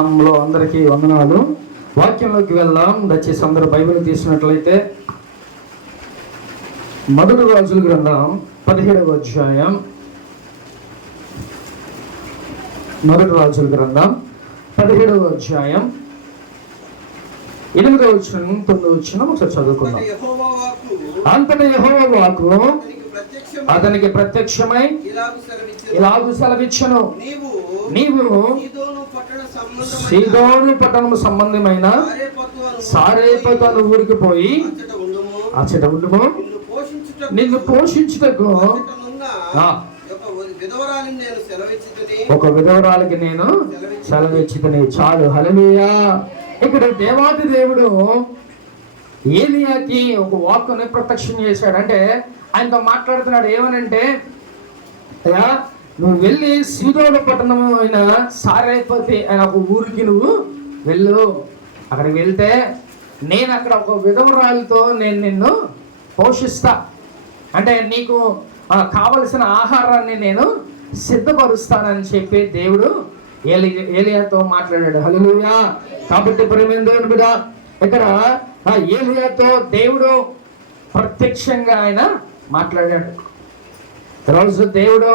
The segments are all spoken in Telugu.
అందరికీ వందనాలు. వాక్యంలోకి వెళ్దాం. దయచేసి అందరూ బైబిల్ తీసినట్లయితే మొదటి రాజుల గ్రంథం 17వ అధ్యాయం. మొదటి రాజుల గ్రంథం 17వ అధ్యాయం 8వ వచనం 9వ వచనం ఒకసారి చదువుకుందాం. అంతటా యెహోవా వాక్కు అతనికి ప్రత్యక్షమై ఇలాగు సెలవిచ్చెను, నీవు సీదోను పట్టణము సంబంధమైన సారేపతను ఊరికి పోయి అచ్చట ఉండుము, నిన్ను పోషించుటకు ఒక విధవరాలికి నేను సెలవిచ్చితని. చాలు. హల్లెలూయా. ఇక్కడ దేవాది దేవుడు ఏలియాకి ఒక వాక్కుని ప్రత్యక్షం చేశాడు. అంటే ఆయనతో మాట్లాడుతున్నాడు. ఏమనంటే, అయ్యా నువ్వు వెళ్ళి సీదోను పట్టణము అయిన సారేపతి అయిన ఒక ఊరికి నువ్వు వెళ్ళు. అక్కడికి వెళ్తే నేను అక్కడ ఒక విధవరాలితో నేను నిన్ను పోషిస్తా. అంటే నీకు కావలసిన ఆహారాన్ని నేను సిద్ధపరుస్తానని చెప్పి దేవుడు ఏలియాతో మాట్లాడాడు. హల్లెలూయా. కాబట్టి ప్రియమైన దేవుని బిడ్డ, ఇక్కడ ఏలియాతో దేవుడు ప్రత్యక్షంగా ఆయన మాట్లాడాడు. రోజు దేవుడు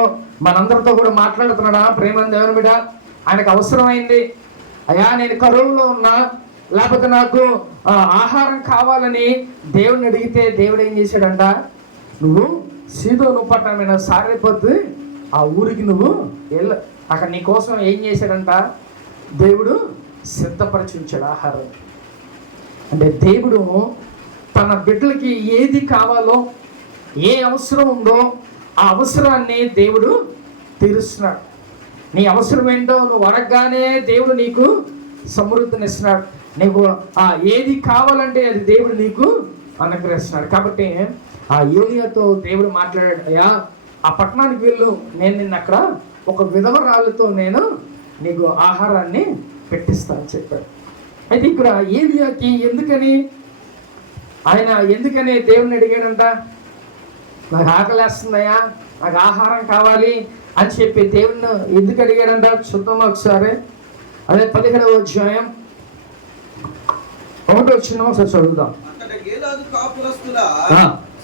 మనందరితో కూడా మాట్లాడుతున్నాడా? ప్రేమ దేవుని బిడ్డ, ఆయనకు అవసరమైంది. అయ్యా నేను కరువులో ఉన్నా, లేకపోతే నాకు ఆహారం కావాలని దేవుడిని అడిగితే దేవుడు ఏం చేశాడంట, నువ్వు సీదోను పట్టణమైన సారేపతి ఆ ఊరికి నువ్వు వెళ్ళ. అక్కడ నీ కోసం ఏం చేశాడంట, దేవుడు సిద్ధపరిచి ఉంచాడు ఆహారం. అంటే దేవుడు తన బిడ్డలకి ఏది కావాలో, ఏ అవసరం ఉందో ఆ అవసరాన్ని దేవుడు తీరుస్తున్నాడు. నీ అవసరం ఏంటో నువ్వు అడగగానే దేవుడు నీకు సమృద్ధినిస్తున్నాడు. నీకు ఏది కావాలంటే అది దేవుడు నీకు అనుగ్రహిస్తున్నాడు. కాబట్టి ఆ ఏలియాతో దేవుడు మాట్లాడాడు, అయ్యా ఆ పట్టణానికి వెళ్ళు, నేను నిన్ను అక్కడ ఒక విధవరాలతో నేను నీకు ఆహారాన్ని పెట్టిస్తాను చెప్పాడు. అయితే ఇక్కడ ఏలియాకి ఎందుకని దేవుని అడిగాడంట, నాకు ఆకలేస్తుందయ్యా, నాకు ఆహారం కావాలి అని చెప్పి దేవుణ్ణి ఎందుకు అడిగాడంట చూద్దాం ఒకసారి. అదే 17వ అధ్యాయం 1వ వచనం ఒకసారి చదువుదాం.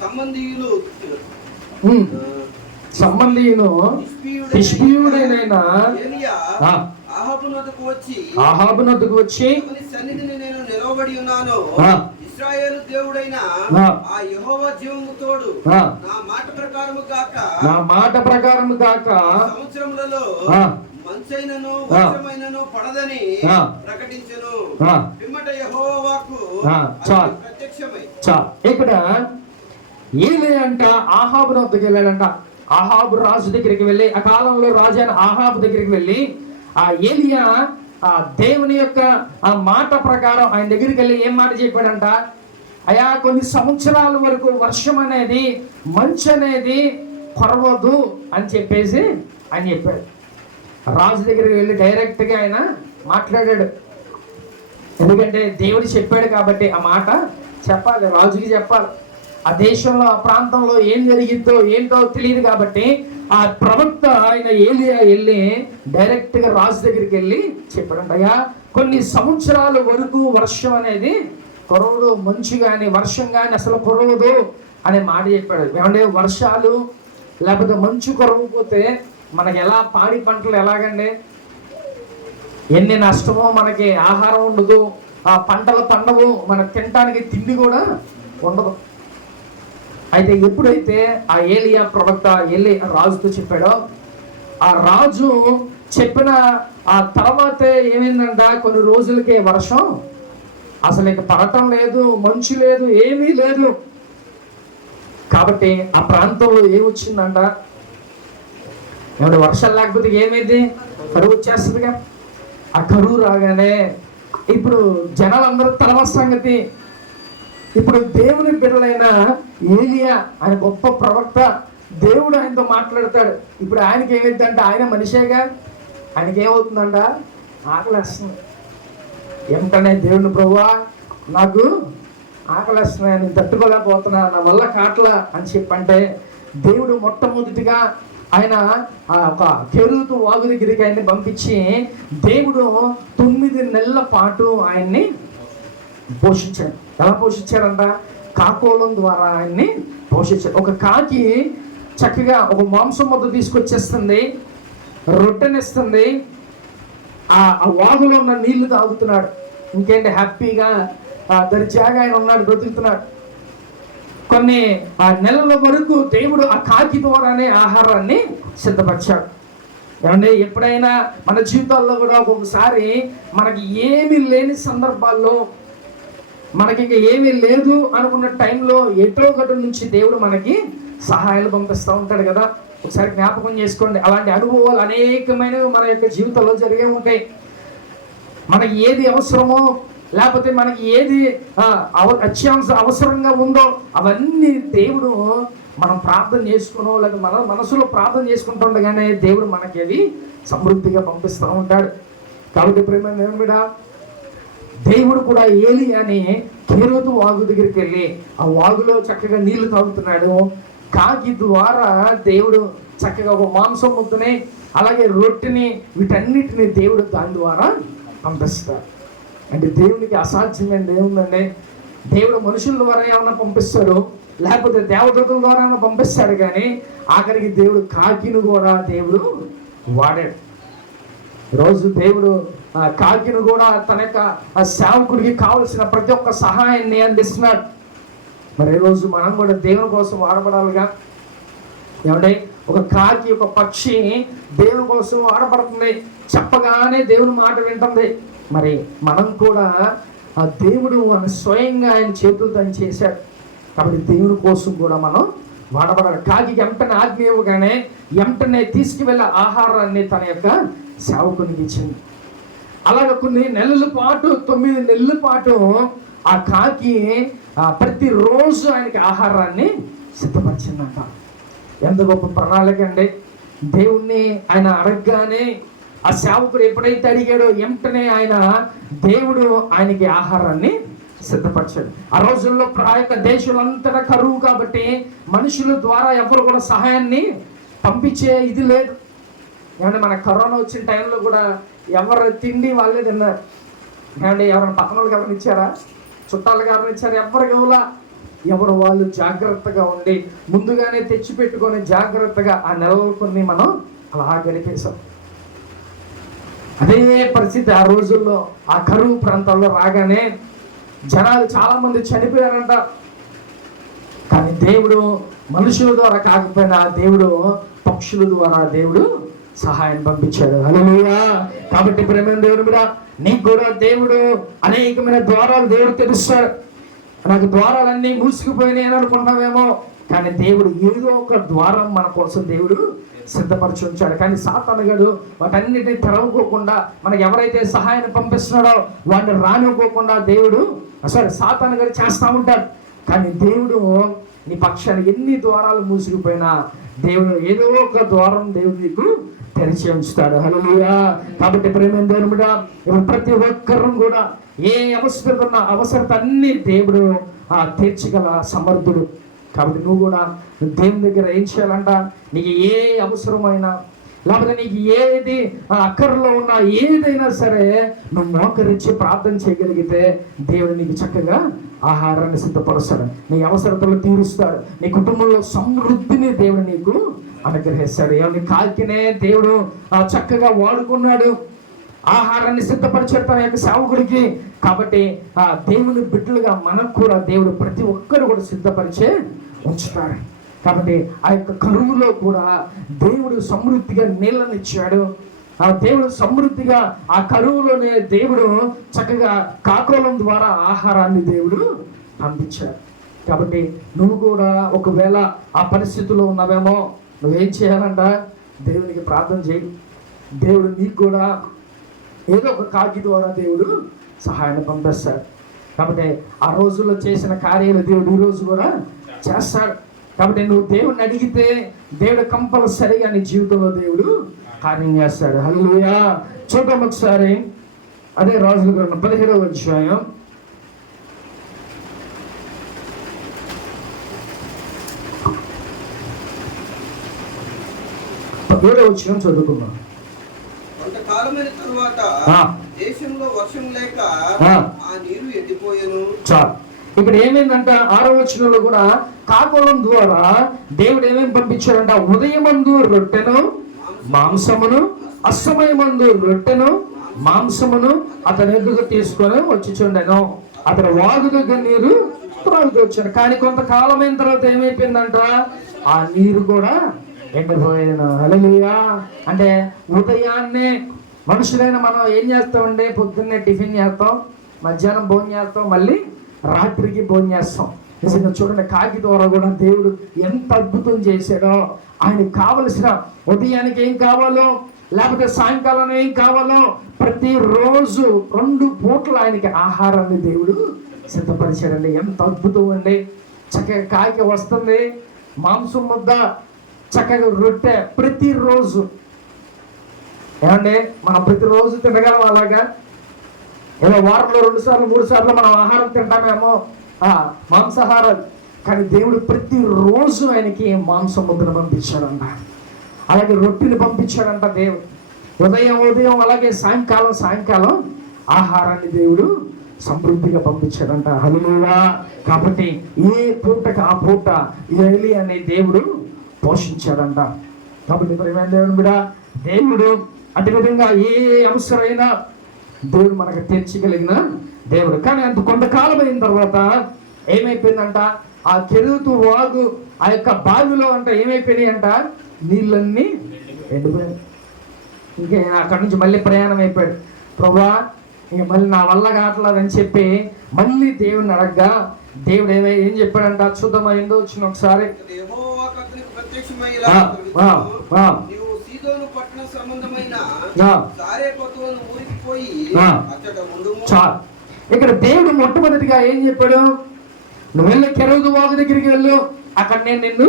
సంబంధీయును తిష్బీయుడైన అహాబునొద్దకు వచ్చి సన్నిధిని నేను నిలవబడి ఉన్నాను, ఇశ్రాయేలు దేవుడైన ఆ యెహోవా జీవము తోడు నా మాట ప్రకారము గాక సంవత్సరములలో మంచైనను వర్షమైనను పడదని ప్రకటించెను. పిమ్మట యెహోవా వాక్కు ప్రత్యక్షమై. ఇక్కడ ఏలియా అంట ఆహాబు వద్దకు వెళ్ళాడంట. ఆహాబు రాజు దగ్గరికి వెళ్ళి, ఆ కాలంలో రాజు అయిన ఆహాబు దగ్గరికి వెళ్ళి ఆ ఏలియా ఆ దేవుని యొక్క ఆ మాట ప్రకారం ఆయన దగ్గరికి వెళ్ళి ఏం మాట చెప్పాడంట, అయా కొన్ని సంవత్సరాల వరకు వర్షం అనేది, మంచు అనేది కొరవదు అని చెప్పేసి ఆయన చెప్పాడు. రాజు దగ్గరికి వెళ్ళి డైరెక్ట్గా ఆయన మాట్లాడాడు. ఎందుకంటే దేవుడు చెప్పాడు కాబట్టి ఆ మాట చెప్పాలి, రాజుకి చెప్పాలి. ఆ దేశంలో ఆ ప్రాంతంలో ఏం జరిగిద్దో ఏంటో తెలియదు కాబట్టి ఆ ప్రవక్త ఆయన ఏలియా వెళ్ళి డైరెక్ట్గా రాజు దగ్గరికి వెళ్ళి చెప్పాడంట, అయ్యా కొన్ని సంవత్సరాల వరకు వర్షం అనేది కురవదు, మంచు కానీ వర్షం కానీ అసలు కురవదు అనే మాట చెప్పాడు. ఏమంటే వర్షాలు లేకపోతే మంచు కురవకపోతే మనకి ఎలా పాడి పంటలు ఎలాగండి, ఎన్ని నష్టమో, మనకి ఆహారం ఉండదు, ఆ పంటలు పండవు, మనకు తినడానికి తిండి కూడా ఉండదు. అయితే ఎప్పుడైతే ఆ ఏలియా ప్రవక్త వెళ్ళి రాజుతో చెప్పాడో, ఆ రాజు చెప్పిన ఆ తర్వాతే ఏమైందంట, కొన్ని రోజులకే వర్షం అసలు ఇక పడటం లేదు, మంచు లేదు, ఏమీ లేదు. కాబట్టి ఆ ప్రాంతంలో ఏమొచ్చిందంట, ఏమంటే వర్షాలు లేకపోతే ఏమైంది, కరువు వచ్చేస్తుందిగా. ఆ కరువు రాగానే ఇప్పుడు జనాలందరూ తర్వాత సంగతి. ఇప్పుడు దేవుని బిడ్డలైన ఏలియా ఆయన గొప్ప ప్రవక్త, దేవుడు ఆయనతో మాట్లాడతాడు. ఇప్పుడు ఆయనకి ఏమైందంటే, ఆయన మనిషేగా, ఆయనకి ఏమవుతుందంట, ఆకలేస్తుంది. ఏమిటనే దేవుని ప్రభువా నాకు ఆకలేస్తున్నాయి, నేను తట్టుకోలేకపోతున్నా, నా వల్ల కాట్లా అని చెప్పంటే దేవుడు మొట్టమొదటిగా ఆయన ఒక కెరూతు వాగు దగ్గరికి ఆయన్ని పంపించి దేవుడు 9 నెలల పాటు ఆయన్ని పోషించాడు. ఎలా పోషించాడంట? కాకోలం ద్వారా ఆయన్ని పోషించాడు. ఒక కాకి చక్కగా ఒక మాంసం ముద్ద తీసుకొచ్చేస్తుంది, రొట్టెనిస్తుంది, ఆ వాగులో ఉన్న నీళ్లు తాగుతున్నాడు. ఇంకేంటి, హ్యాపీగా దర్జాగా ఆయన ఉన్నాడు, బ్రతుకుతున్నాడు. కొన్ని నెలల వరకు దేవుడు ఆ కాకి ద్వారానే ఆహారాన్ని సిద్ధపరిచాడు. ఏమంటే ఎప్పుడైనా మన జీవితాల్లో కూడా ఒక్కొక్కసారి మనకి ఏమీ లేని సందర్భాల్లో, మనకి ఇంకా ఏమీ లేదు అనుకున్న టైంలో ఎటో ఒకటి నుంచి దేవుడు మనకి సహాయాలు పంపిస్తూ ఉంటాడు కదా. ఒకసారి జ్ఞాపకం చేసుకోండి. అలాంటి అనుభవాలు అనేకమైనవి మన యొక్క జీవితంలో జరిగే ఉంటాయి. మనకి ఏది అవసరమో, లేకపోతే మనకి ఏది అవసరంగా ఉందో అవన్నీ దేవుడు మనం ప్రార్థన చేసుకునో, లేదా మన మనసులో ప్రార్థన చేసుకుంటుండగానే దేవుడు మనకి అవి సమృద్ధిగా పంపిస్తూ ఉంటాడు. కాబట్టి ప్రేమ దేవుడ, దేవుడు కూడా ఏలియాని కేరోతు వాగు దగ్గరికి వెళ్ళి ఆ వాగులో చక్కగా నీళ్లు తాగుతున్నాడు. కాకి ద్వారా దేవుడు చక్కగా ఒక మాంసం ముద్దని, అలాగే రొట్టెని, వీటన్నిటిని దేవుడు దాని ద్వారా పంపిస్తాడు. అంటే దేవునికి అసాధ్యమైనది ఏముందండి? దేవుడు మనుషుల ద్వారా ఏమైనా పంపిస్తాడు, లేకపోతే దేవదూతల ద్వారా ఏమైనా పంపిస్తాడు, కానీ ఆఖరికి దేవుడు కాకిని కూడా దేవుడు వాడాడు. రోజు దేవుడు కాకిని కూడా తన యొక్క సేవకుడికి కావలసిన ప్రతి ఒక్క సహాయాన్ని అందిస్తున్నాడు. మరి ఈరోజు మనం కూడా దేవుని కోసం వాడబడాలిగా. ఏమంటే ఒక కాకి, ఒక పక్షి దేవుని కోసం వాడబడుతుంది, చెప్పగానే దేవుని మాట వింటుంది. మరి మనం కూడా ఆ దేవుడు స్వయంగా ఆయన చేతులతో ఆయన చేశాడు. కాబట్టి దేవుని కోసం కూడా మనం వాడబడాలి. కాకి వెంటనే ఆజ్ఞ ఇవ్వగానే వెంటనే తీసుకువెళ్ళే ఆహారాన్ని తన యొక్క సేవకునికి ఇచ్చింది. అలాగ కొన్ని నెలల పాటు, 9 నెలల పాటు ఆ కాకి ప్రతిరోజు ఆయనకి ఆహారాన్ని సిద్ధపరిచిందంట. ఎంత గొప్ప ప్రణాళిక అండి! దేవుణ్ణి ఆయన అడగగానే ఆ సేవకుడు ఎప్పుడైతే అడిగాడో వెంటనే దేవుడు ఆయనకి ఆహారాన్ని సిద్ధపరిచాడు. ఆ రోజుల్లో ఆ యొక్క దేశంలో కరువు కాబట్టి మనుషుల ద్వారా ఎవరు కూడా సహాయాన్ని పంపించే ఇది లేదు. ఏమంటే మన కరోనా వచ్చిన టైంలో కూడా ఎవరు తిండి వాళ్ళే తిన్నారు. ఏమంటే ఎవరైనా పక్కన వాళ్ళకి ఎవరిని ఇచ్చారా? చుట్టాలకు ఎవరిని ఇచ్చారు? ఎవరికి ఇవ్వలా. ఎవరు వాళ్ళు జాగ్రత్తగా ఉండి ముందుగానే తెచ్చి పెట్టుకొని జాగ్రత్తగా ఆ నెలలు కొన్ని మనం అలా గడిపేశాం. అదే పరిస్థితి ఆ రోజుల్లో ఆ కరువు ప్రాంతాల్లో రాగానే జనాలు చాలా మంది చనిపోయారంట. కానీ దేవుడు మనుషుల ద్వారా కాకపోయినా దేవుడు పక్షుల ద్వారా దేవుడు సహాయం పంపించాడు. హల్లెలూయా! కాబట్టి ప్రేమైన దేవుడు మీద నీకు కూడా దేవుడు అనేకమైన ద్వారాలు దేవుడు తెరుస్తాడు. నాకు ద్వారాలన్నీ మూసుకుపోయినాయి అని అనుకుంటామేమో, కానీ దేవుడు ఏదో ఒక ద్వారం మన కోసం దేవుడు సిద్ధపరిచి ఉంచాడు. కానీ సాతానుగాడు వాటన్నిటిని తెరవకోకుండా, మనకు ఎవరైతే సహాయాన్ని పంపిస్తున్నాడో వాడిని రానివ్వకోకుండా దేవుడు సాతానుగాడు చేస్తూ ఉంటాడు. కానీ దేవుడు నీ పక్షాన్ని ఎన్ని ద్వారాలు మూసుకుపోయినా దేవుడు ఏదో ఒక ద్వారం దేవుడు నీకు తెరిచి ఉంచుతాడు. హల్లెలూయా! కాబట్టి ప్రేమ దేవుడా, ప్రతి ఒక్కరూ కూడా ఏ అవసరత ఉన్న అవసరత అన్ని దేవుడు తీర్చగల సమర్థుడు. కాబట్టి నువ్వు కూడా దేవుని దగ్గర ఏం చేయాలంట? నీకు ఏ అవసరమైనా, లేకపోతే నీకు ఏది అక్కర్లో ఉన్నా ఏదైనా సరే నువ్వు మోకరించి ప్రార్థన చేయగలిగితే దేవుడు నీకు చక్కగా ఆహారాన్ని సిద్ధపరుస్తాడు, నీ అవసరతలు తీరుస్తాడు, నీ కుటుంబంలో సమృద్ధిని దేవుడు నీకు అనుగ్రహిస్తాడు. ఎవరిని కాకినే దేవుడు చక్కగా వాడుకున్నాడు, ఆహారాన్ని సిద్ధపరిచాడు తన యొక్క సేవకుడికి. కాబట్టి దేవుని బిడ్డలుగా మనకు కూడా దేవుడు ప్రతి ఒక్కరు కూడా సిద్ధపరిచే ఉంచుతాడు. కాబట్టి ఆ యొక్క కరువులో కూడా దేవుడు సమృద్ధిగా నీళ్ళనిచ్చాడు. ఆ దేవుడు సమృద్ధిగా ఆ కరువులోనే దేవుడు చక్కగా కాకోలం ద్వారా ఆహారాన్ని దేవుడు అందించాడు. కాబట్టి నువ్వు కూడా ఒకవేళ ఆ పరిస్థితుల్లో ఉన్నావేమో, నువ్వేం చేయాలంట? దేవునికి ప్రార్థన చేయి. దేవుడు నీకు కూడా ఏదో ఒక కాకి ద్వారా దేవుడు సహాయాన్ని పంపిస్తాడు. కాబట్టి ఆ రోజుల్లో చేసిన కార్యాలు దేవుడు ఈ రోజు కూడా చేస్తాడు. కాబట్టి నువ్వు దేవుడిని అడిగితే దేవుడు కంపల్సరీగా నీ జీవితంలో దేవుడు కార్యం చేస్తాడు. హల్లెలూయా! చూద్దాం ఒకసారి అదే రాజుల గ్రంథం 17వ అధ్యాయం 17వ వచనం చదువుకుందాం. కొంతకాలమైన తరువాత దేశంలో వర్షం లేక ఆ. ఆ నీరు ఎండిపోయెను. చాలు. ఇక్కడ ఏమైందంట 6వ వచనంలో కూడా కాకోలం ద్వారా దేవుడు ఏమేమి పంపించాడంట, ఉదయమందు రొట్టెను మాంసమును అస్తమయమందు రొట్టెను మాంసమును అతని ఎదుగు తీసుకొని వచ్చి చూడను. అతని వాగు దగ్గర నీరు త్రాగుతూ వచ్చాడు. కానీ కొంతకాలమైన తర్వాత ఏమైపోయిందంట, ఆ నీరు కూడా ఎండిపోయాను. హల్లెలూయా. అంటే ఉదయాన్నే మనుషులైన మనం ఏం చేస్తామండి, పొద్దున్నే టిఫిన్ చేస్తాం, మధ్యాహ్నం భోజనం చేస్తాం, మళ్ళీ రాత్రికి భోజనం చేస్తాం. నిజంగా చూడండి, కాకి ద్వారా కూడా దేవుడు ఎంత అద్భుతం చేశాడో. ఆయనకు కావలసిన ఉదయానికి ఏం కావాలో, లేకపోతే సాయంకాలం ఏం కావాలో, ప్రతిరోజు 2 పూటలు ఆయనకి ఆహారాన్ని దేవుడు సిద్ధపరిచాడండి. ఎంత అద్భుతం అండి. చక్కగా కాకి వస్తుంది, మాంసం ముద్ద, చక్కగా రొట్టె ప్రతిరోజు. ఏమండి, మనం ప్రతిరోజు తినగలం అలాగా? ఏదో వారంలో 2 సార్లు 3 సార్లు మనం ఆహారం తింటామేమో, మాంసాహారాలు. కానీ దేవుడు ప్రతిరోజు ఆయనకి మాంసం ముద్దను పంపించాడంట, అలాగే రొట్టెని పంపించాడంట దేవుడు. ఉదయం అలాగే సాయంకాలం ఆహారాన్ని దేవుడు సమృద్ధిగా పంపించాడంట. హల్లెలూయా. కాబట్టి ఏ పూటకి ఆ పూట ఏలి అనే దేవుడు పోషించాడంట. కాబట్టి ప్రియమైన దేవుని బిడ్డ, దేవుడు అటు విధంగా ఏ అవసరమైనా దేవుడు మనకు తీర్చగలిగిన దేవుడు. కానీ అంత కొంతకాలం అయిన తర్వాత ఏమైపోయిందంట, ఆ కెరూతు వాగు ఆ యొక్క బావిలో అంట ఏమైపోయినాయి అంట, నీళ్ళన్నీ ఎండిపోయాయి. ఇంకా అక్కడి నుంచి మళ్ళీ ప్రయాణం అయిపోయాడు. ప్రభువా, ఇంక మళ్ళీ నా వల్ల కావట్లేదని చెప్పి మళ్ళీ దేవుడిని అడగగా దేవుడు ఏం చెప్పాడంట, చూద్దామా ఏందో వచ్చిన ఒకసారి. యెహోవా అతనికి ప్రత్యక్షమై ఇలా చెప్పాడు, నీవు సీదోను పట్టణ సంబంధమైన సారెపతు అను ఊరికి పోయి అచ్చట ఉండుము. చాలు. ఇక్కడ దేవుడు మొట్టమొదటిగా ఏం చెప్పాడు, నువ్వు వెళ్ళి కెరూతు వాగు దగ్గరికి వెళ్ళు, అక్కడ నేను నిన్ను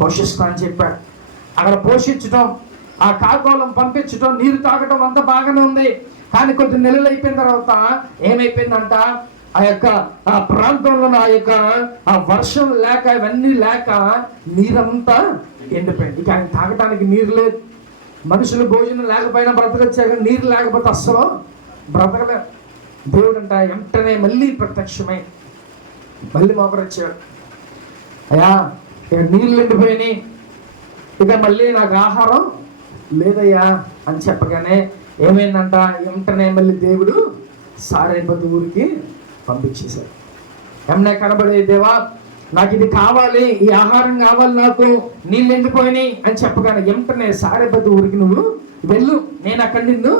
పోషిస్తా అని చెప్పాడు. అక్కడ పోషించడం, ఆ కాకోలం పంపించడం, నీరు తాగడం అంతా బాగానే ఉంది. కానీ కొద్ది నెలలు అయిపోయిన తర్వాత ఏమైపోయిందంట, ఆ యొక్క ఆ ప్రాంతంలో ఆ యొక్క ఆ వర్షం లేక ఇవన్నీ లేక నీరంతా ఎండిపోయింది. ఇక ఆయన తాగడానికి నీరు లేదు. మనుషులు భోజనం లేకపోయినా బ్రతకొచ్చాక నీరు లేకపోతే అస్సలు బ్రతకలే. దేవుడు అంట వెంటనే మళ్ళీ ప్రత్యక్షమై మళ్ళీ మోకరొచ్చాడు. అయ్యా, ఇక నీళ్ళు ఎండిపోయినాయి, ఇక మళ్ళీ నాకు ఆహారం లేదయ్యా అని చెప్పగానే ఏమైందంట, వెంటనే మళ్ళీ దేవుడు సారేపతి ఊరికి పంపించేశాడు. ఏమన్నా కనబడే, దేవా నాకు ఇది కావాలి, ఈ ఆహారం కావాలి, నాకు నీళ్ళు ఎండిపోయినాయి అని చెప్పగానే వెంటనే సారేపతి ఊరికి నువ్వు వెళ్ళు, నేను అక్కడ నిన్ను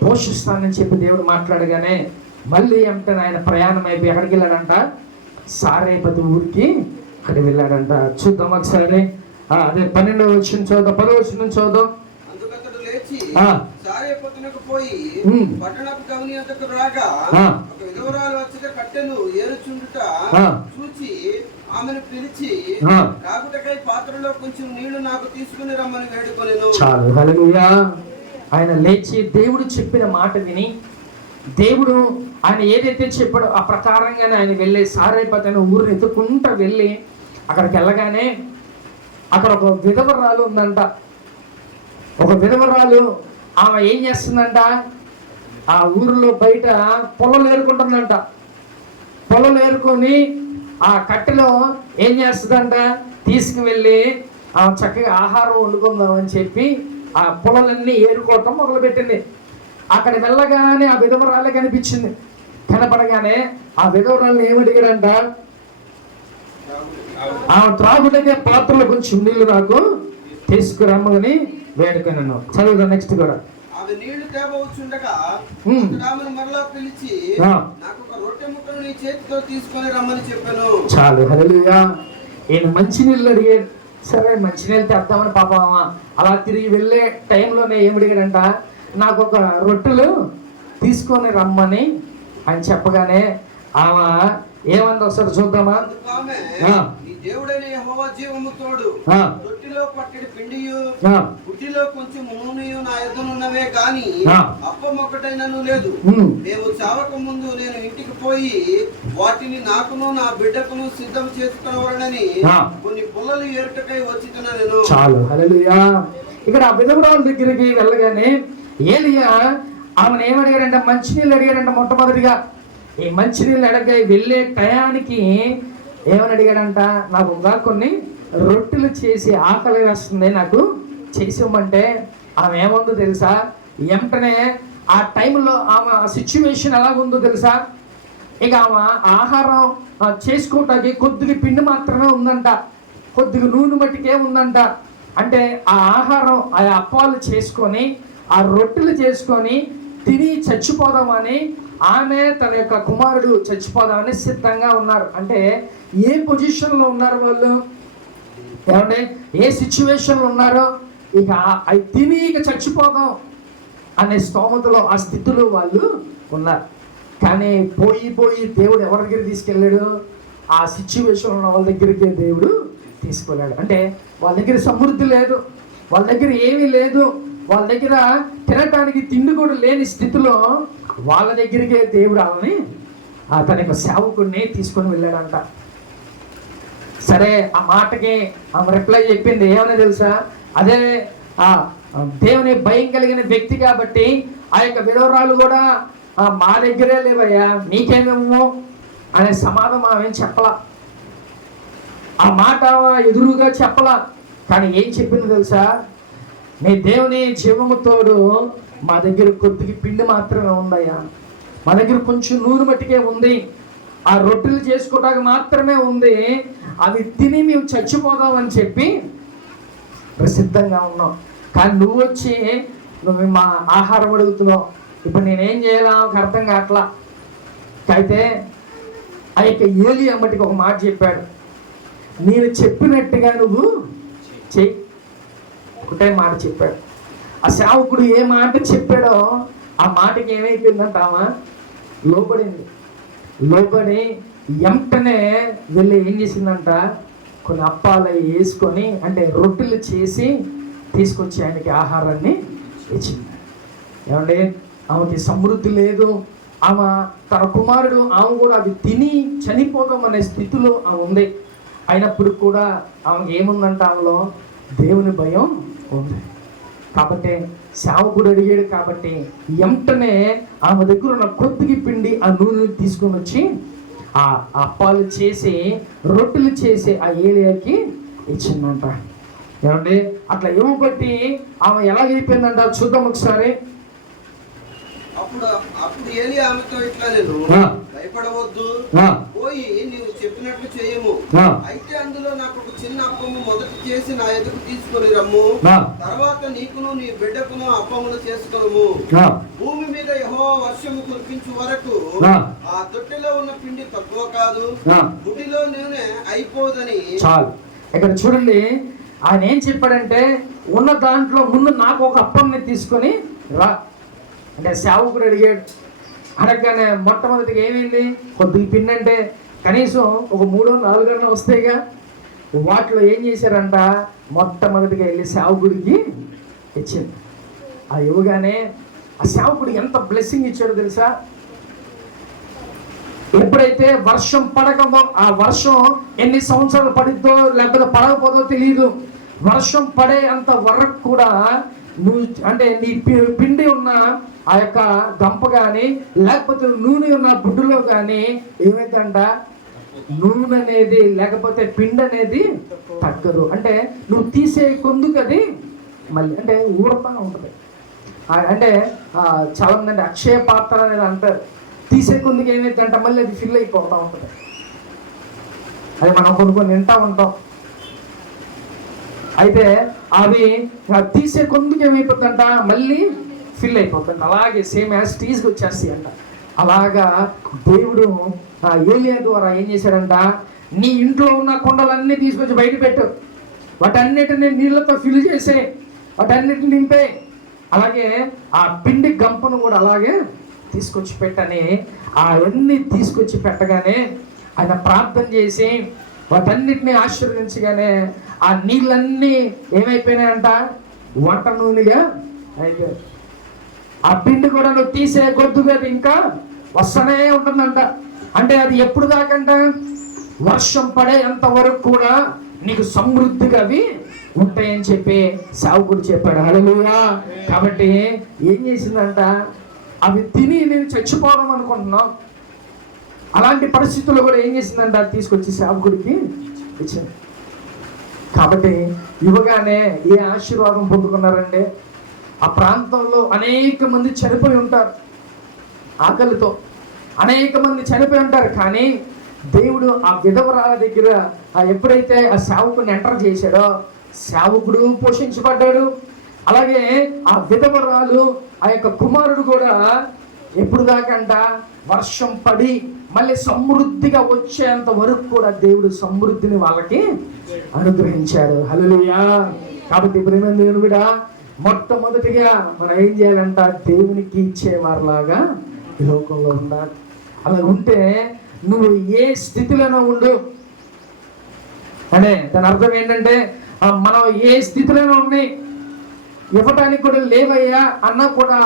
పోషిస్తానని చెప్పి దేవుడు మాట్లాడగానే మళ్ళీ వెంటనే ఆయన ప్రయాణం అయిపోయి ఎక్కడికి వెళ్ళాడంట, సారేపతి ఊరికి అక్కడికి వెళ్ళాడంట. చూద్దాం ఒకసారి. అదే 12వ వచనం చదువు, 10వ వచనం చదువు. అందుకతడు లేచి సారెపతునకు పోయి పట్టణపు గవని అంతకు రాగా ఒక విధవరాలు వచ్చి కట్టెలు ఏరుచుండుట చూచి ఆమెను పిలిచి రాగుటకై పాత్రలో కొంచెం నీళ్లు నాకు తీసుకుని రమ్మని వేడుకొనెను. చాలు. హల్లెలూయా. ఆయన లేచి దేవుడు చెప్పిన మాట విని, దేవుడు ఆయన ఏదైతే చెప్పాడో ఆ ప్రకారంగానే ఆయన వెళ్ళి సారేపతి అనే ఊరిని ఎత్తుకుంటూ వెళ్ళి అక్కడికి వెళ్ళగానే అక్కడ ఒక విధవరాలు ఉందంట. ఒక విధవరాలు ఆమె ఏం చేస్తుందంట, ఆ ఊరిలో బయట పొలం ఏరుకుంటుందంట. పొలం ఏరుకొని ఆ కట్టెలో ఏం చేస్తుందంట, తీసుకువెళ్ళి చక్కగా ఆహారం వండుకుందామని చెప్పి ఆ పొలాలన్నీ ఏరుకోవటం మొదలుపెట్టింది. అక్కడ వెళ్ళగానే ఆ విధవరాలే కనిపించింది. కనపడగానే ఆ విధవరాలను ఏమడిగాడంట, ఆ త్రాగుటకే పాత్రలో కొంచెం నీళ్లు నాకు తీసుకురమ్మని వేడుకొనెను. చదువుదా నెక్స్ట్ కూడా. ఆమె నీళ్లు తేవచ్చుండగా ఆమెను మరలా పిలిచి నాకు ఒక రొట్టె ముక్కను నీ చేతితో తీసుకొని రమ్మని చెప్పాను. చాలు. హల్లెలూయా. ఈయన మంచి నీళ్ళు అడిగాడు. సరే మంచినీళ్ళు తెద్దామని పాపం అలా తిరిగి వెళ్ళే టైంలోనే ఏమడిగాడంట, నాకు ఒక రొట్టెలు తీసుకొని రమ్మని ఆయన చెప్పగానే ఆమె ఏమంది ఒకసారి చూద్దామా. దేవుడైన యెహోవా జీవము తోడు, రొట్టెలో పట్టెడు పిండియు బుడ్డిలో కొంచెం నూనెయు నా యొద్దనున్నవే గాని అప్పం ఒకటైనను లేదు. మేము చావక ముందు నేను ఇంటికి పోయి వాటిని నాకును నా బిడ్డకును సిద్ధం చేసుకునవలనని కొన్ని పుల్లలు ఏరుటకై వచ్చుతున్నాను. చాలు. హల్లెలూయా. ఇక్కడ ఆ విధవరాల దగ్గరికి వెళ్ళగానే ఏలియా ఆమెను ఏమడిగాడంట, మంచినీళ్ళు అడిగాడంట. మొట్టమొదటిగా ఈ మంచినీళ్ళు వెళ్ళే టయానికి ఏమని అడిగాడంట, నాకు ఇంకా కొన్ని రొట్టెలు చేసి ఆకలి వేస్తుంది, నాకు చేసి ఇవ్వమంటే ఆమె ఏముందో తెలుసా, వెంటనే ఆ టైంలో ఆమె సిచ్యువేషన్ ఎలాగుందో తెలుసా, ఇక ఆమె ఆహారం చేసుకోవటానికి కొద్దిగా పిండి మాత్రమే ఉందంట, కొద్దిగా నూనె మట్టికే ఉందంట. అంటే ఆ ఆహారం, ఆ అప్పాలు చేసుకొని, ఆ రొట్టెలు చేసుకొని తిని చచ్చిపోదామని ఆమె తన యొక్క కుమారుడు చచ్చిపోదామని సిద్ధంగా ఉన్నారు. అంటే ఏ పొజిషన్లో ఉన్నారు వాళ్ళు, ఏమంటే ఏ సిచ్యువేషన్లో ఉన్నారో, ఇక అవి తిని ఇక చచ్చిపోదాం అనే స్తోమతలో, ఆ స్థితిలో వాళ్ళు ఉన్నారు. కానీ పోయి దేవుడు ఎవరి దగ్గర తీసుకెళ్ళాడు, ఆ సిచ్యువేషన్ ఉన్న వాళ్ళ దగ్గరికి దేవుడు తీసుకెళ్ళాడు. అంటే వాళ్ళ దగ్గర సమృద్ధి లేదు, వాళ్ళ దగ్గర ఏమీ లేదు, వాళ్ళ దగ్గర తినటానికి తిండి కూడా లేని స్థితిలో వాళ్ళ దగ్గరికే దేవుడు ఆమెని, తన యొక్క సేవకుడిని తీసుకొని వెళ్ళాడంట. సరే, ఆ మాటకి ఆమె రిప్లై చెప్పింది ఏమని తెలుసా, అదే దేవుని భయం కలిగిన వ్యక్తి కాబట్టి ఆ యొక్క విధవరాలు కూడా మా దగ్గరే లేవయ్యా, నీకేమేమో అనే సమాధానం ఆమె చెప్పలా, ఆ మాట ఎదురుగా చెప్పలా. కానీ ఏం చెప్పింది తెలుసా, నీ దేవుని జీవము తోడు మా దగ్గర కొద్దిగా పిండి మాత్రమే ఉందయ్యా, మా దగ్గర కొంచెం నూనె మట్టికే ఉంది, ఆ రొట్టెలు చేసుకోవడానికి మాత్రమే ఉంది, అవి తిని మేము చచ్చిపోదామని చెప్పి ప్రసిద్ధంగా ఉన్నాం. కానీ నువ్వు వచ్చి నువ్వు మా ఆహారం అడుగుతున్నావు, ఇప్పుడు నేనేం చేయాలా అర్థం కావట్లా. అయితే ఆ యొక్క ఏలి అమ్మటికి ఒక మాట చెప్పాడు, నేను చెప్పినట్టుగా నువ్వు చెయ్యి, ఒకటే మాట చెప్పాడు. ఆ సేవకుడు ఏ మాట చెప్పాడో ఆ మాటకి ఏమైపోయిందంటామా, లోబడింది. లోబడి వెంటనే వెళ్ళి ఏం చేసిందంట, కొన్ని అప్పాలు వేసుకొని, అంటే రొట్టెలు చేసి తీసుకొచ్చి ఆయనకి ఆహారాన్ని ఇచ్చింది. ఏమంటే ఆమెకి సమృద్ధి లేదు, ఆమె తన కుమారుడు, ఆమె కూడా అది తిని చనిపోదాం అనే స్థితిలో ఆమె ఉంది. అయినప్పుడు కూడా ఆమెకి ఏముందంట, ఆమెలో దేవుని భయం ఉంది. కాబట్టి సేవకుడు అడిగాడు కాబట్టి వెంటనే ఆమె దగ్గర ఉన్న కొద్దిగా పిండి, ఆ నూనె తీసుకొని వచ్చి ఆ అప్పాలు చేసి రొట్టెలు చేసి ఆ ఏలియాకి ఇచ్చిందంట. ఏమండి అట్లా ఇవ్వబట్టి ఆమె ఎలాగైపోయిందంట చూద్దాం ఒకసారి. అప్పుడు ఏలి ఆమెతో ఇట్లా, నేను భయపడవద్దు, పోయి నీవు చెప్పినట్లు చేయము, అయితే అందులో నాకు ఒక చిన్న అప్పము మొదట చేసి నా ఎదుగు తీసుకొని రమ్ము, తర్వాత నీకును నీ బిడ్డకును అప్పములు చేసుకొనుము, భూమి మీద యెహోవా వర్షము కురిపించు వరకు ఆ తొట్టెలో ఉన్న పిండి తక్కువ కాదు, గుడిలో నూనె అయిపోదని. చాలు, ఇక్కడ చూడండి ఆయన ఏం చెప్పాడంటే, ఉన్న దాంట్లో ముందు నాకు ఒక అప్పంని తీసుకొని రా అంటే సేవకుడు అడిగాడు. అడగగానే మొట్టమొదటిగా ఏమైంది, కొద్దిగా పిండి అంటే కనీసం ఒక 3-4 వస్తాయిగా, వాటిలో ఏం చేశారంట, మొట్టమొదటిగా వెళ్ళి సేవకుడికి ఇచ్చింది. ఆ ఇవ్వగానే ఆ సేవకుడికి ఎంత బ్లెస్సింగ్ ఇచ్చాడో తెలుసా. ఎప్పుడైతే వర్షం పడకమో, ఆ వర్షం ఎన్ని సంవత్సరాలు పడిద్దో లేకపోతే పడకపోదో తెలియదు, వర్షం పడే అంత వరకు కూడా నువ్వు అంటే నీ పిండి ఉన్న ఆ యొక్క గంప కానీ లేకపోతే నూనె ఉన్న బుడ్డులో కానీ ఏమైందంట, నూనె అనేది లేకపోతే పిండి అనేది తగ్గదు. అంటే నువ్వు తీసే కొందుకు అది మళ్ళీ అంటే ఊరుతా ఉంటుంది. అంటే చాలా మంది అంటే అక్షయ పాత్ర అనేది అంటారు, తీసే కొందుకు ఏమైందంట మళ్ళీ అది ఫిల్ అయిపోతూ ఉంటుంది. అది మనం కొన్ని వింటూ ఉంటాం. అయితే అవి తీసే కొందుకు ఏమైపోతుందంట మళ్ళీ ఫిల్ అయిపోతుంది, అలాగే సేమ్ యాజ్ టీజ్కి వచ్చేస్తాయి అంట. అలాగా దేవుడు ఏలియా ద్వారా ఏం చేశాడంట, నీ ఇంట్లో ఉన్న కొండలన్నీ తీసుకొచ్చి బయట పెట్టు, వాటన్నిటిని నీళ్ళతో ఫిల్ చేసే, వాటన్నిటిని నింపే, అలాగే ఆ పిండి గంపను కూడా అలాగే తీసుకొచ్చి పెట్టని అవన్నీ తీసుకొచ్చి పెట్టగానే ఆయన ప్రార్థన చేసి వాటన్నిటిని ఆశీర్వదించగానే ఆ నీళ్ళన్నీ ఏమైపోయినాయంట, వంట నూనెగా అయిపోయాయి. ఆ పిండి కూడా నువ్వు తీసే కొద్దుగా అది ఇంకా వస్తూనే ఉంటుందంట. అంటే అది ఎప్పుడు దాకంట, వర్షం పడేంత వరకు కూడా నీకు సమృద్ధిగా అవి ఉంటాయని చెప్పి సేవకుడు చెప్పాడు. హల్లెలూయా. కాబట్టి ఏం చేసిందంట, అవి తిని నేను చచ్చిపోదాం అనుకుంటున్నాం. అలాంటి పరిస్థితుల్లో కూడా ఏం చేసిందంటే అది తీసుకొచ్చి సేవకుడికి ఇచ్చింది. కాబట్టి ఇవ్వగానే ఏ ఆశీర్వాదం పొందుకున్నారంటే, ఆ ప్రాంతంలో అనేక మంది చనిపోయి ఉంటారు, ఆకలితో అనేక మంది చనిపోయి ఉంటారు. కానీ దేవుడు ఆ విధవరాల దగ్గర ఎప్పుడైతే ఆ సేవకుని ఎంటర్ చేశాడో, సేవకుడు పోషించబడ్డాడు. అలాగే ఆ విధవరాలు ఆ యొక్క కుమారుడు కూడా ఎప్పుడు దాకంట వర్షం పడి మళ్ళీ సమృద్ధిగా వచ్చేంత వరకు కూడా దేవుడు సమృద్ధిని వాళ్ళకి అనుగ్రహించాడు. హల్లెలూయా. కాబట్టి ప్రేమ దేవుడు కూడా మొట్టమొదటిగా మనం ఏం చేయాలంట, దేవునికి ఇచ్చేవారిలాగా ఈ లోకంలో ఉండాలి. అలా ఉంటే నువ్వు ఏ స్థితిలోనూ ఉండు. అంటే దాని అర్థం ఏంటంటే, మనం ఏ స్థితిలోనూ ఉన్నాయి, ఇవ్వటానికి కూడా లేవయ్యా అన్నా కూడా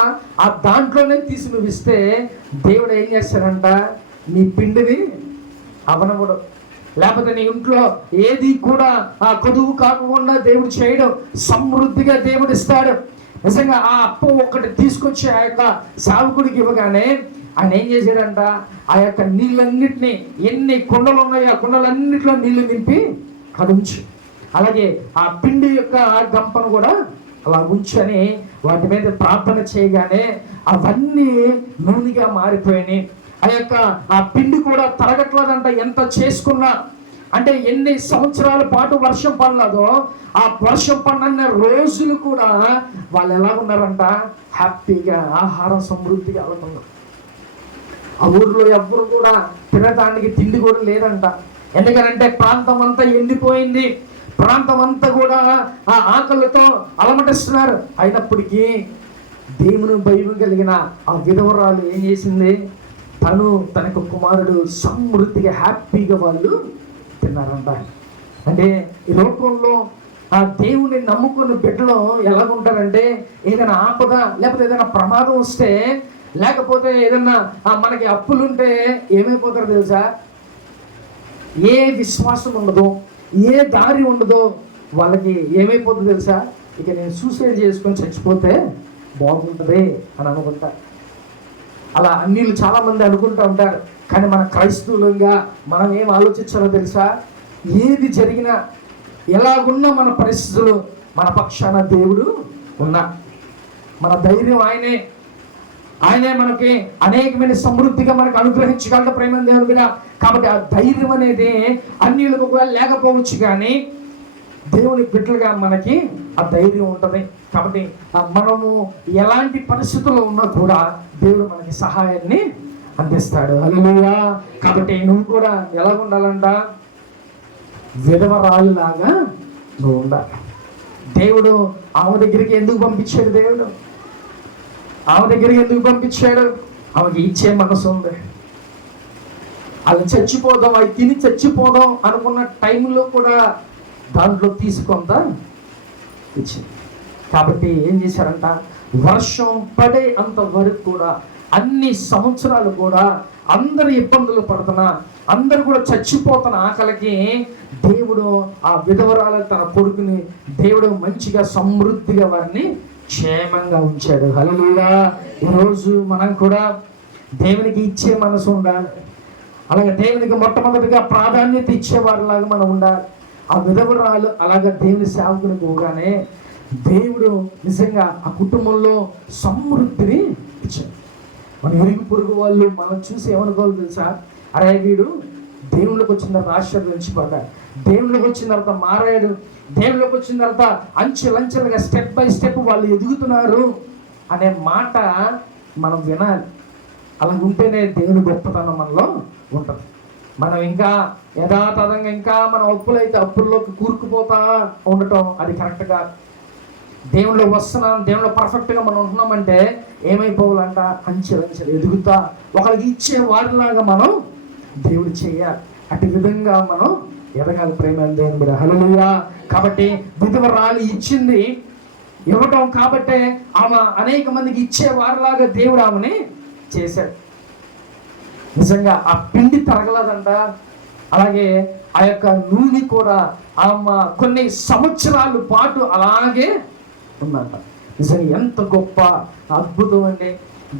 ఆ దాంట్లోనే తీసి నువ్వు ఇస్తే దేవుడు ఏం చేస్తాడంట, నీ పిండిని అవనవడు. లేకపోతే నీ ఇంట్లో ఏది కూడా ఆ కొదువు కాకుండా దేవుడు చేయడం, సమృద్ధిగా దేవుడు ఇస్తాడు. నిజంగా ఆ అప్పు ఒకటి తీసుకొచ్చి ఆ యొక్క సేవకుడికి ఇవ్వగానే ఆయన ఏం చేశాడంట, ఆ యొక్క నీళ్ళన్నిటినీ, ఎన్ని కుండలు ఉన్నాయో ఆ కుండలన్నిటిలో నీళ్లు నింపి అది ఉంచు. అలాగే ఆ పిండి యొక్క గంపను కూడా అలా ఉంచని వాటి మీద ప్రార్థన చేయగానే అవన్నీ నూనెగా మారిపోయినాయి. ఆ పిండి కూడా తరగట్లేదంట. ఎంత చేసుకున్నా, అంటే ఎన్ని సంవత్సరాల పాటు వర్షం పడలేదో ఆ వర్షం పడిన రోజులు కూడా వాళ్ళు ఎలా ఉన్నారంట, హ్యాపీగా ఆహారం సమృద్ధిగా అవుతున్నారు. ఆ ఊర్లో ఎవ్వరు కూడా తినడానికి తిండి కూడా లేదంట. ఎందుకంటే ప్రాంతం అంతా ఎండిపోయింది, ప్రాంతం అంతా కూడా ఆ ఆకలితో అలమటిస్తున్నారు. అయినప్పటికీ దేవుని భయం కలిగిన ఆ విధవరాలు ఏం చేసింది, తను తనకు కుమారుడు సమృద్ధిగా హ్యాపీగా వాళ్ళు తిన్నారంట. అంటే ఈ లోకంలో ఆ దేవుని నమ్ముకున్న బిడ్డలు ఎలాగుంటారంటే, ఏదైనా ఆపద లేకపోతే ఏదైనా ప్రమాదం వస్తే, లేకపోతే ఏదన్నా మనకి అప్పులుంటే ఏమైపోతారో తెలుసా, ఏ విశ్వాసం ఉండదో, ఏ దారి ఉండదో వాళ్ళకి ఏమైపోతుందో తెలుసా, ఇక నేను సూసైడ్ చేసుకొని చచ్చిపోతే బాగుంటుంది అని అనుకుంటా. అలా అన్నిళ్ళు చాలా మంది అనుకుంటూ ఉంటారు. కానీ మన క్రైస్తవులుగా మనం ఏం ఆలోచించాలో తెలుసా, ఏది జరిగినా ఎలాగున్నా మన పరిస్థితులు మన పక్షాన దేవుడు ఉన్నా, మన ధైర్యం ఆయనే మనకి అనేకమైన సమృద్ధిగా మనకు అనుగ్రహించగలడు ప్రేమ దేవుడు కూడా. కాబట్టి ఆ ధైర్యం అనేది అన్యులకు కూడా లేకపోవచ్చు, కానీ దేవుని బిడ్డలుగా మనకి ఆ ధైర్యం ఉంటుంది. కాబట్టి మనము ఎలాంటి పరిస్థితుల్లో ఉన్నా కూడా దేవుడు మనకి సహాయాన్ని అందిస్తాడు. హల్లెలూయా. కాబట్టి నువ్వు కూడా ఎలా ఉండాలంట, విధవరాలులాగా నువ్వు ఉండాలి. దేవుడు ఆమె దగ్గరికి ఎందుకు పంపించాడు, ఆమె దగ్గరికి ఎందుకు పంపించాడు, ఆమెకి ఇచ్చే మనసు ఉంది. అది చచ్చిపోదాం, అది తిని చచ్చిపోదాం అనుకున్న టైంలో కూడా దాంట్లో తీసుకొంత ఇచ్చింది. కాబట్టి ఏం చేశారంట, వర్షం పడే అంత వరకు కూడా అన్ని సంవత్సరాలు కూడా అందరు ఇబ్బందులు పడుతున్నా, అందరు కూడా చచ్చిపోతున్న ఆకలికి దేవుడు ఆ విధవరాల తన కొడుకుని దేవుడు మంచిగా సమృద్ధిగా వారిని క్షేమంగా ఉంచాడు. హల్లెలూయా. ఈరోజు మనం కూడా దేవునికి ఇచ్చే మనసు ఉండాలి. అలాగే దేవునికి మొట్టమొదటిగా ప్రాధాన్యత ఇచ్చేవారిలాగా మనం ఉండాలి. ఆ విధవరాలు అలాగా దేవుని సేవకుని పోగానే దేవుడు నిజంగా ఆ కుటుంబంలో సమృద్ధిని ఇచ్చాడు. మన ఇరుగు పొరుగు వాళ్ళు మనం చూసి ఏమనుకోవాలి తెలుసా, అరే వీడు దేవుళ్ళకి వచ్చిన తర్వాత ఆశీర్వదించబడ్డాడు, దేవుళ్ళకి వచ్చిన తర్వాత మారాడు, దేవుళ్ళకి వచ్చిన తర్వాత అంచెలంచెలుగా స్టెప్ బై స్టెప్ వాళ్ళు ఎదుగుతున్నారు అనే మాట మనం వినాలి. అలా ఉంటేనే దేవుని గొప్పతనం మనలో ఉంటుంది. మనం ఇంకా యథాతథంగా ఇంకా మనం అప్పులైతే అప్పుల్లోకి కూరుకుపోతా ఉండటం అది కరెక్ట్గా. దేవుళ్ళు వస్తున్నాం, దేవుళ్ళు పర్ఫెక్ట్గా మనం ఉంటున్నామంటే ఏమైపోవాలంట, అంచెలంచెలు ఎదుగుతా ఒకరికి ఇచ్చే వారిలాగా మనం దేవుడు చేయాలి. అటు విధంగా మనం ఎదగాలి ప్రేమ దేవుని మీద. హల్లెలూయా. కాబట్టి విధవరాలు ఇచ్చింది ఇవ్వటం కాబట్టి ఆమె అనేక మందికి ఇచ్చే వారిలాగా దేవుడు ఆమెని చేశాడు. నిజంగా ఆ పిండి తరగలదంట, అలాగే ఆ యొక్క నూనె కూడా ఆమె కొన్ని సంవత్సరాల పాటు అలాగే ఉందంట. నిజంగా ఎంత గొప్ప అద్భుతం అండి.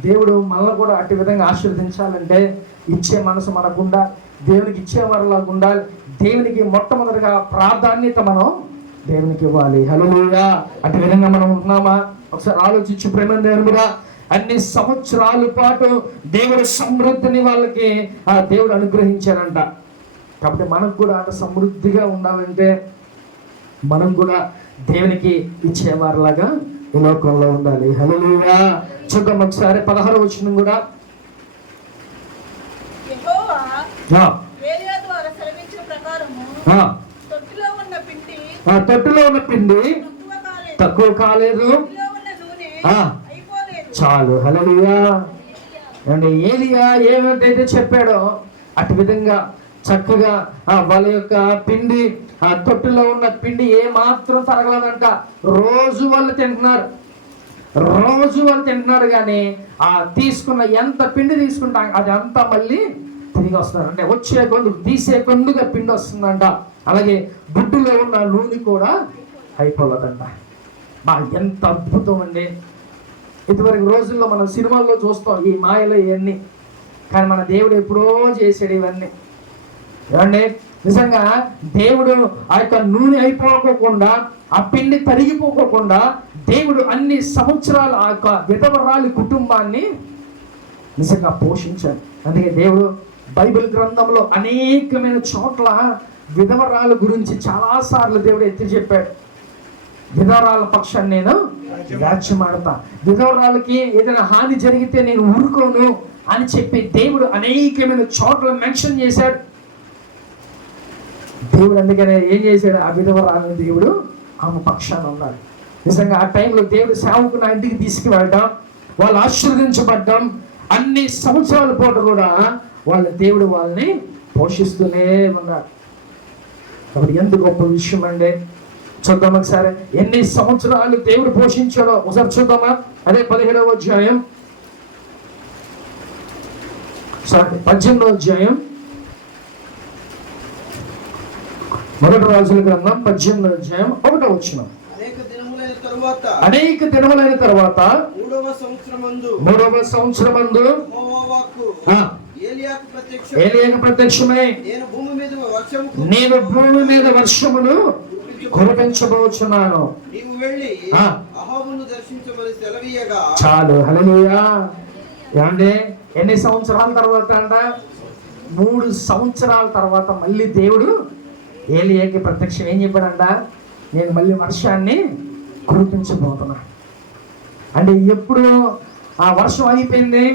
దేవుడు మనల్ని కూడా అట్టి విధంగా ఆశీర్వదించాలంటే ఇచ్చే మనసు మనకుండా, దేవునికి ఇచ్చేవారిలాగా ఉండాలి. దేవునికి మొట్టమొదటిగా ప్రాధాన్యత మనం దేవునికి ఇవ్వాలి. హల్లెలూయా. అట్టి విధంగా మనం ఉంటున్నామా? ఒకసారి ఆలోచించి ప్రేమ దేవుడా, అన్ని సంవత్సరాల పాటు దేవుడు సమృద్ధిని వాళ్ళకి దేవుడు అనుగ్రహించారంట. కాబట్టి మనకు కూడా అంత సమృద్ధిగా ఉండాలంటే మనం కూడా దేవునికి ఇచ్చేవారిలాగా ఈ లోకంలో ఉండాలి. హల్లెలూయా. చూద్దాం ఒకసారి 16వ వచనం కూడా. తొట్టులో ఉన్న పిండి తక్కువ కాలేదు, చాలు. హల్లెలూయా. అండి ఏలియా ఏమైతే చెప్పాడో అటు విధంగా చక్కగా వాళ్ళ యొక్క పిండి, తొట్టులో ఉన్న పిండి ఏ మాత్రం తరగలేదంట. రోజు వాళ్ళు తింటున్నారు కానీ తీసుకున్న ఎంత పిండి తీసుకుంటా అది అంతా మళ్ళీ తిరిగి వస్తున్నారు. అంటే వచ్చే కొందుకు తీసే కొందుగా పిండి వస్తుందంట. అలాగే గుడ్డులో ఉన్న నూనె కూడా అయిపోలేదంట. ఎంత అద్భుతం అండి. ఇదివరకు రోజుల్లో మనం సినిమాల్లో చూస్తాం ఈ మాయలు ఇవన్నీ, కానీ మన దేవుడు ఎప్పుడో చేసాడు ఇవన్నీ. ఏమండి నిజంగా దేవుడు ఆ యొక్క నూనె అయిపోకుండా, ఆ పిండి తరిగిపోకుండా దేవుడు అన్ని సంవత్సరాలు ఆ యొక్క విధవరాలి కుటుంబాన్ని నిజంగా పోషించాడు. అందుకే దేవుడు బైబిల్ గ్రంథంలో అనేకమైన చోట్ల విధవరాల గురించి చాలాసార్లు దేవుడు ఎత్తి చెప్పాడు. విధవరాల పక్షాన్ని నేను వ్యాజ్యమాడతా, విధవరాలకి ఏదైనా హాని జరిగితే నేను ఊరుకోను అని చెప్పి దేవుడు అనేకమైన చోట్ల మెన్షన్ చేశాడు. దేవుడు అందుకనే ఏం చేశాడు? ఆ విధవరాలని దేవుడు ఆమె పక్షాన ఉన్నాడు. నిజంగా ఆ టైంలో దేవుడు సేవకుని ఇంటికి తీసుకువెళ్ళడం, వాళ్ళు ఆశీర్వదించబడ్డం, అన్ని సంవత్సరాల పాటు కూడా దేవుడు వాళ్ళని పోషిస్తూనే ఉన్నాడు. కాబట్టి ఎంత గొప్ప విషయం అండి. చూద్దాం ఒకసారి ఎన్ని సంవత్సరాలు దేవుడు పోషించాడో ఒకసారి చూద్దామా? అదే 17వ అధ్యాయం 18వ అధ్యాయం మొదటి రాజుల గ్రంథం 18వ అధ్యాయం 1వ వచనం. అనేక దినములైన తరువాత 3వ సంవత్సరమందు ఏలియాకు ప్రత్యక్షమై నేను భూమి మీద వర్షమును కురిపించబోచున్నాను, చాలు. హల్లెలూయా. ఏమండి ఎన్ని సంవత్సరాల తర్వాత అంట? 3 సంవత్సరాల తర్వాత మళ్ళీ దేవుడు ఏలియాకి ప్రత్యక్షం ఏం చెప్పాడంట? నేను మళ్ళీ వర్షాన్ని కురిపించబోతున్నా. అంటే ఎప్పుడు ఆ వర్షం అయిపోయింది?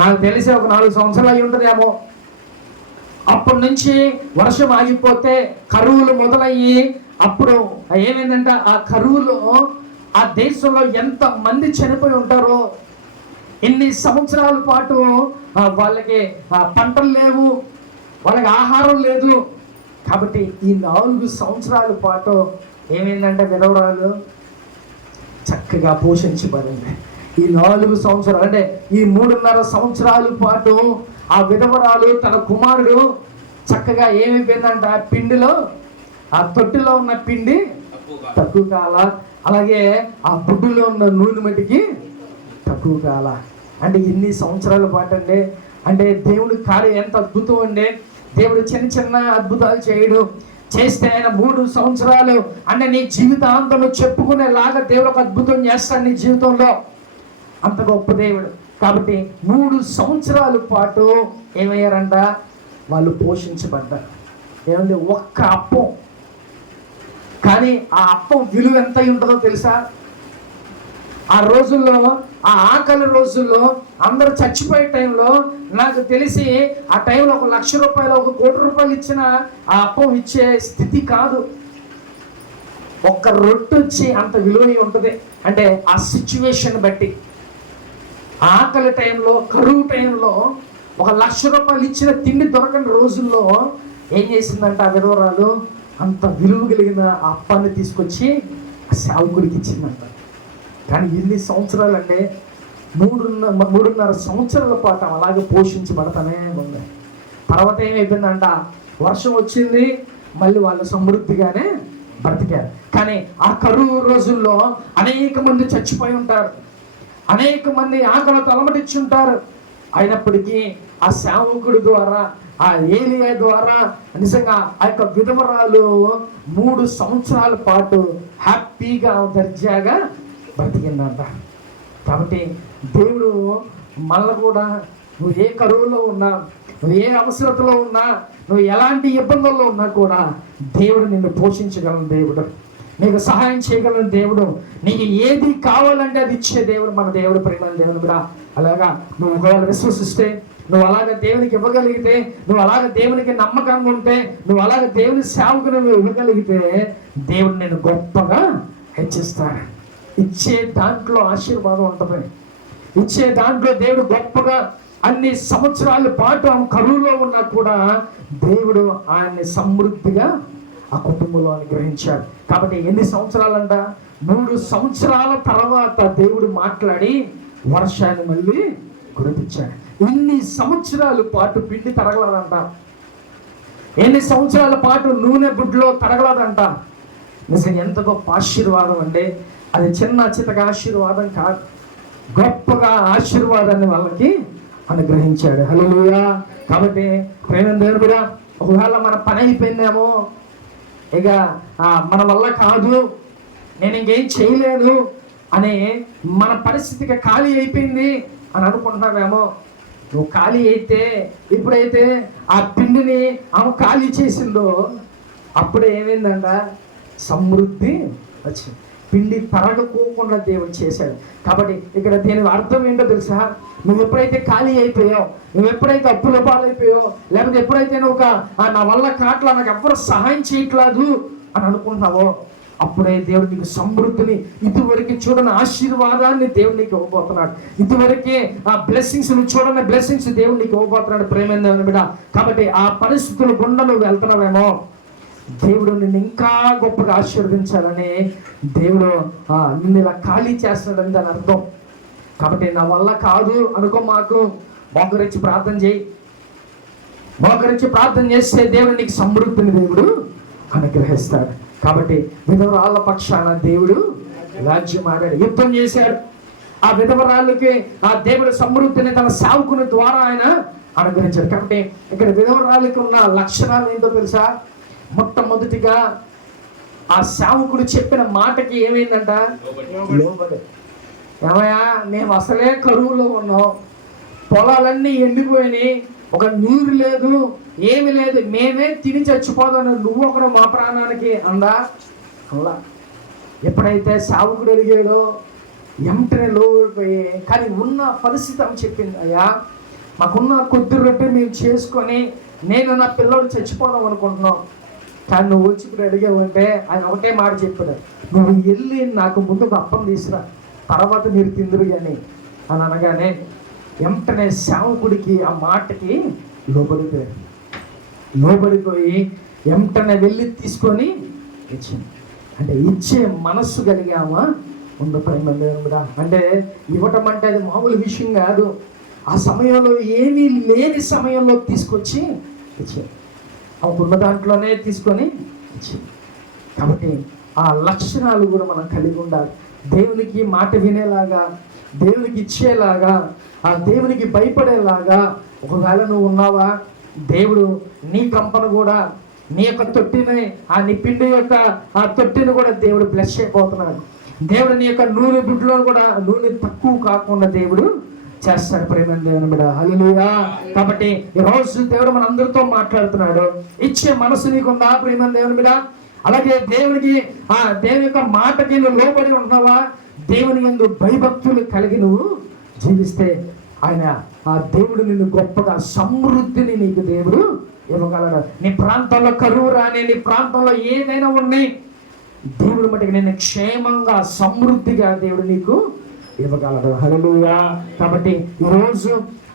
నాకు తెలిసి ఒక 4 సంవత్సరాలు అయి ఉంటుందేమో. అప్పటి నుంచి వర్షం ఆగిపోతే కరువులు మొదలయ్యి అప్పుడు ఏమైందంటే ఆ కరువులో ఆ దేశంలో ఎంత మంది చనిపోయి ఉంటారో. ఎన్ని సంవత్సరాల పాటు వాళ్ళకి పంటలు లేవు, వాళ్ళకి ఆహారం లేదు. కాబట్టి ఈ 4 సంవత్సరాల పాటు ఏమైందంటే విధవరాలు చక్కగా పోషించబడింది. ఈ 4 సంవత్సరాలు అంటే ఈ 3.5 సంవత్సరాల పాటు ఆ విధవరాలు తన కుమారుడు చక్కగా ఏమైపోయిందంట? పిండిలో, ఆ తొట్టిలో ఉన్న పిండి తక్కువ కాల, అలాగే ఆ బుడ్డులో ఉన్న నూనె మట్టికి తక్కువ కాల. అంటే ఎన్ని సంవత్సరాల పాటు అండి. అంటే దేవుడి కార్యం ఎంత అద్భుతం అండి. దేవుడు చిన్న చిన్న అద్భుతాలు చేయడు, చేస్తే ఆయన 3 సంవత్సరాలు అంటే నీ జీవితాంతం చెప్పుకునేలాగా దేవుడు ఒక అద్భుతం చేస్తాడు నీ జీవితంలో. అంత గొప్ప దేవుడు. కాబట్టి 3 సంవత్సరాల పాటు ఏమయ్యారంట? వాళ్ళు పోషించబడ్డారు. ఏమంటే ఒక్క అప్పం, కానీ ఆ అప్పం విలువ ఎంత ఉంటుందో తెలుసా? ఆ రోజుల్లో, ఆ ఆకలి రోజుల్లో అందరూ చచ్చిపోయే టైంలో నాకు తెలిసి ఆ టైంలో 1 లక్ష రూపాయలు, 1 కోటి రూపాయలు ఇచ్చిన ఆ అప్పం ఇచ్చే స్థితి కాదు. ఒక్క రొట్టె వచ్చి అంత విలువ ఉంటుంది. అంటే ఆ సిచ్యువేషన్ బట్టి ఆకలి టైంలో, కరువు టైంలో 1 లక్ష రూపాయలు ఇచ్చిన తిండి దొరకని రోజుల్లో ఏం చేసిందంట ఆ విధవరాలు? అంత విలువ కలిగిన ఆ అప్పాన్ని తీసుకొచ్చి సేవకుడికి ఇచ్చిందంట. కానీ ఎన్ని సంవత్సరాలు అంటే 3.5 సంవత్సరాల పాటు అలాగే పోషించబడతానే ఉంది. తర్వాత ఏమైపోయిందంట? వర్షం వచ్చింది, మళ్ళీ వాళ్ళు సమృద్ధిగానే బ్రతికారు. కానీ ఆ కరువు రోజుల్లో అనేక మంది చచ్చిపోయి ఉంటారు. అనేక మంది ఆకలితో అలమటించుంటారు. అయినప్పటికీ ఆ సేవకుడి ద్వారా, ఆ ఏలియా ద్వారా నిజంగా ఆ యొక్క విధవరాలు 3 సంవత్సరాల పాటు హ్యాపీగా దర్జాగా బ్రతికిందంట. కాబట్టి దేవుడు మళ్ళీ కూడా నువ్వు ఏ కరువులో ఉన్నా, నువ్వు ఏ అవసరతలో ఉన్నా, నువ్వు ఎలాంటి ఇబ్బందుల్లో ఉన్నా కూడా దేవుడు నిన్ను పోషించగలను దేవుడు, నీకు సహాయం చేయగలను దేవుడు, నీకు ఏది కావాలంటే అది ఇచ్చే దేవుడు మన దేవుడు, ప్రేమ దేవుడు కూడా. అలాగా నువ్వు ఒకవేళ విశ్వసిస్తే, నువ్వు అలాగ దేవునికి ఇవ్వగలిగితే, నువ్వు అలాగ దేవునికి నమ్మకంగా ఉంటే, నువ్వు అలాగ దేవుని సేవకుని నువ్వు ఇవ్వగలిగితే దేవుడు నేను గొప్పగా హెచ్చిస్తాడు. ఇచ్చే దాంట్లో ఆశీర్వాదం ఉంటుంది. ఇచ్చే దాంట్లో దేవుడు గొప్పగా అన్ని సంవత్సరాల పాటు ఆమె కరువులో ఉన్నా కూడా దేవుడు ఆయన్ని సమృద్ధిగా ఆ కుటుంబంలో అనుగ్రహించాడు. కాబట్టి ఎన్ని సంవత్సరాలంట? 3 సంవత్సరాల తర్వాత దేవుడు మాట్లాడి వర్షాన్ని మళ్ళీ కురిపించాడు. ఇన్ని సంవత్సరాల పాటు పిండి తరగలదంట, ఎన్ని సంవత్సరాల పాటు నూనె గుడ్లో తరగలదంట. నిజంగా ఎంత గొప్ప ఆశీర్వాదం అంటే అది చిన్న చితక ఆశీర్వాదం కాదు, గొప్పగా ఆశీర్వాదాన్ని వాళ్ళకి అనుగ్రహించాడు. హల్లెలూయా. కాబట్టి ప్రేమ దేవుని బిడ్డ, ఒకవేళ మన పని అయిపోయిందేమో, ఇక మన వల్ల కాదు, నేను ఇంకేం చేయలేను అనే మన పరిస్థితికి ఖాళీ అయిపోయింది అని అనుకుంటున్నావేమో. నువ్వు ఖాళీ అయితే, ఇప్పుడైతే ఆ పిండిని ఆమె ఖాళీ చేసిందో అప్పుడే ఏమైందంట? సమృద్ధి వచ్చింది. పిండి తరగకోకుండా దేవుడు చేశాడు. కాబట్టి ఇక్కడ దీని అర్థం ఏంటో తెలుసా? నువ్వు ఎప్పుడైతే ఖాళీ అయిపోయావు, నువ్వు ఎప్పుడైతే అప్పుల పాలైపోయావు, లేకపోతే ఎప్పుడైతే నువ్వు నా వల్ల కాట్లా, నాకు ఎవరు సహాయం చేయట్లేదు అని అనుకుంటున్నావో, అప్పుడే దేవుడు నీకు సమృద్ధిని, ఇదివరకు చూడని ఆశీర్వాదాన్ని దేవుడు నీకు ఇవ్వబోతున్నాడు. ఇదివరకే ఆ బ్లెస్సింగ్స్, నువ్వు చూడని బ్లెస్సింగ్స్ దేవుడు నీకు ఇవ్వబోతున్నాడు. ప్రేమ బిడ్డ, కాబట్టి ఆ పరిస్థితుల గుండా నువ్వు వెళ్తున్నావేమో, దేవుడు నిన్ను ఇంకా గొప్పగా ఆశీర్వదించాలని దేవుడు నిన్ను ఇలా ఖాళీ చేస్తున్నాడని దాని అర్థం. కాబట్టి నా వల్ల కాదు అనుకో, మాకు మోకరించి ప్రార్థన చేయి. మోకరించి ప్రార్థన చేస్తే దేవుడు నీకు సమృద్ధిని దేవుడు అనుగ్రహిస్తాడు. కాబట్టి విధవరాళ్ళ పక్షాన దేవుడు రాజ్యం ఆడాడు, యుద్ధం చేశాడు. ఆ విధవరాళ్ళకి ఆ దేవుడు సమృద్ధిని తన సేవకుని ద్వారా ఆయన అనుగ్రహించాడు. కాబట్టి ఇక్కడ విధవరాళ్ళకి ఉన్న లక్షణాలు ఏంటో తెలుసా? మొట్టమొదటిగా ఆ సేవకుడు చెప్పిన మాటకి ఏమైందంట? లోబడి. ఏమయ్యా, మేము అసలే కరువులో ఉన్నాం, పొలాలన్నీ ఎండిపోయినాయి, ఒక నీరు లేదు, ఏమి లేదు, మేమే తిని చచ్చిపోదాను, నువ్వు ఒకడు మా ప్రాణానికి అందా? అలా ఎప్పుడైతే సేవకుడు అడిగాడో వెంటనే లోబడిపోయి, కానీ ఉన్న పరిస్థితి అని చెప్పింది, అయ్యా మాకున్న కొద్ది రొట్టె మేము చేసుకొని నేను నా పిల్లలు చచ్చిపోదాం అనుకుంటున్నాం, కానీ నువ్వు వచ్చి ఇప్పుడు అడిగావంటే ఆయన ఒకటే మాట చెప్పాడు, నువ్వు వెళ్ళి నాకు ముందు ఒక అప్పం తీసురా, తర్వాత మీరు తిందురు కానీ అని అనగానే వెంటనే సేవకుడికి ఆ మాటకి లోబడిపోయి వెంటనే వెళ్ళి తీసుకొని ఇచ్చింది. అంటే ఇచ్చే మనస్సు కలిగామా ఉందో ప్రేమ దేవుడా. అంటే ఇవ్వటం అంటే అది మామూలు విషయం కాదు. ఆ సమయంలో ఏమీ లేని సమయంలో తీసుకొచ్చి ఇచ్చింది, ఉన్న దాంట్లోనే తీసుకొని ఇచ్చింది. కాబట్టి ఆ లక్షణాలు కూడా మనం కలిగి ఉండాలి. దేవునికి మాట వినేలాగా, దేవునికి ఇచ్చేలాగా, ఆ దేవునికి భయపడేలాగా. ఒకవేళ నువ్వు ఉన్నావా, దేవుడు నీ కంపను కూడా, నీ యొక్క తొట్టిని, ఆ నీ పిండి యొక్క ఆ తొట్టిని కూడా దేవుడు బ్లెస్ అయిపోతున్నాడు. దేవుడు నీ యొక్క నూనె బుడ్లో కూడా నూనె తక్కువ కాకుండా దేవుడు చేస్తాడు. ప్రేమ దేవుని బిడ్డ, హల్లెలూయా. కాబట్టి ఈ రోజు దేవుడు మన అందరితో మాట్లాడుతున్నాడు. ఇచ్చే మనసు నీకుందా ప్రేమ దేవుని బిడ్డ? అలాగే దేవునికి దేవుని యొక్క మాటకి నువ్వు లోబడి ఉన్నావా? దేవుని యందు భయభక్తులు కలిగి నువ్వు జీవిస్తే ఆయన ఆ దేవుడు నిన్ను గొప్పగా సమృద్ధిని నీకు దేవుడు ఇవ్వగలడు. నీ ప్రాంతంలో కరువు రాని, నీ ప్రాంతంలో ఏదైనా ఉన్నాయి, దేవుడు మటుకు నేను క్షేమంగా సమృద్ధిగా దేవుడు నీకు ఇవ్వగలడు. హల్లెలూయా. కాబట్టి ఈరోజు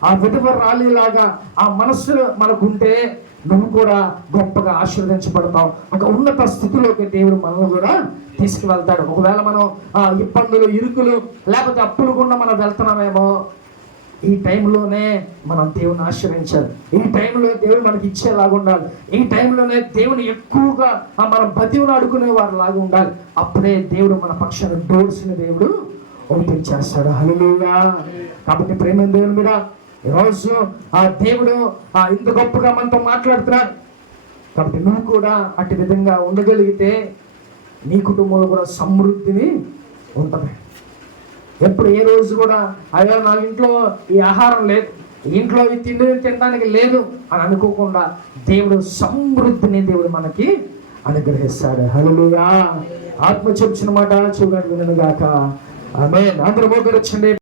ఆ విధవరాలిలాగా ఆ మనస్సు మనకుంటే నువ్వు కూడా గొప్పగా ఆశీర్వదించబడతావు. ఒక ఉన్నత స్థితిలోకి దేవుడు మనల్ని కూడా తీసుకువెళ్తాడు. ఒకవేళ మనం ఇబ్బందులు, ఇరుకులు, లేకపోతే అప్పులు గుండా మనం వెళ్తున్నామేమో, ఈ టైంలోనే మనం దేవుని ఆశ్రయించాలి. ఈ టైంలో దేవుడు మనకి ఇచ్చేలాగా ఉండాలి. ఈ టైంలోనే దేవుని ఎక్కువగా మనం బతివులు అడుకునే వారి లాగా ఉండాలి. అప్పుడే దేవుడు మన పక్షాన డోర్స్ని దేవుడు ఒకటి చేస్తాడు. హల్లెలూయా. కాబట్టి ప్రేమ దేవుని మీద ఈరోజు ఆ దేవుడు ఇంత గొప్పగా మనతో మాట్లాడుతున్నాడు. కాబట్టి నువ్వు కూడా అట్టి విధంగా ఉండగలిగితే నీ కుటుంబంలో కూడా సమృద్ధిని ఉంటుంది. ఎప్పుడు ఏ రోజు కూడా అయ్యో నా ఇంట్లో ఈ ఆహారం లేదు, ఇంట్లో ఈ తిండి తినడానికి లేదు అని అనుకోకుండా దేవుడు సమృద్ధిని దేవుడు మనకి అనుగ్రహిస్తాడు. హల్లెలూయా. ఆత్మ చెప్తున్న మాట చూడండి వినగాక. ఆమేన్. అందరూ మోకరించండి.